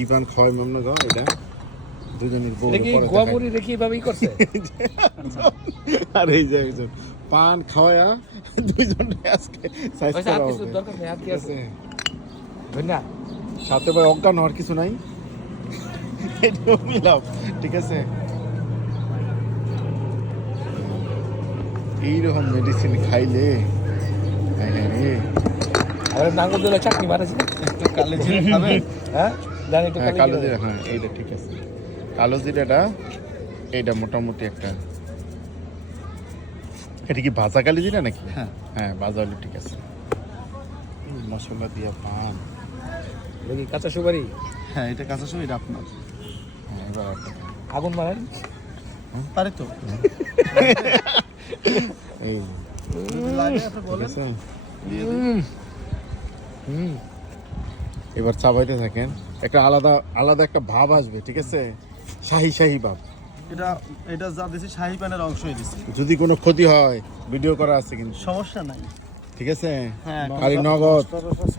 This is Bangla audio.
কি পান খাওয়াই মনে গো এটা দুজনের বউ দেখি গোয়ামুড়ি রেখে এভাবেই করছে। আর এই যে একজন পান খাওয়া দুইজন আজকে সাইজ আচ্ছা, করা আর কিছু হবে। দরকার নেই, আর কি ঠিক আছে? আছে? ধন্যা সাথে ভাই অজ্ঞান হওয়ার কিছু নাই, এটাও মিলাও, ঠিক আছে? এইরকম মেডিসিন খাইলে হ্যাঁ হ্যাঁ রে, আরে নাঙ্গল দিলে চাটনি মারাছি না? একটু কালো জিরা খাবে? হ্যাঁ জানি তো হ্যাঁ কালো জিরা, হ্যাঁ এইটা ঠিক আছে। কালো জিরাটা এইটা মোটামুটি একটা, এটা কি ভাজা কালো জিরা নাকি? হ্যাঁ হ্যাঁ ভাজা হলে ঠিক আছে। মশলা দিয়া পান, দেখি কাঁচা সুপারি হ্যাঁ, এটা কাঁচা সময় এটা আপনার হ্যাঁ এবার আপনাকে আগুন মারেন। পারে তো এই যদি লাগে আপনি ঠিক বলেন আছে। দিয়ে দিই। এবার চাবাইতে থাকেন, একটা আলাদা আলাদা একটা ভাব আসবে, ঠিক আছে? শাহি শাহি ভাব। এটা এটা যা দিছি শাহি প্যানের অংশই দিছি, যদি কোনো ক্ষতি হয় ভিডিও করা আছে কিন্তু, সমস্যা নাই। ঠিক আছে? হ্যাঁ খালি নগদ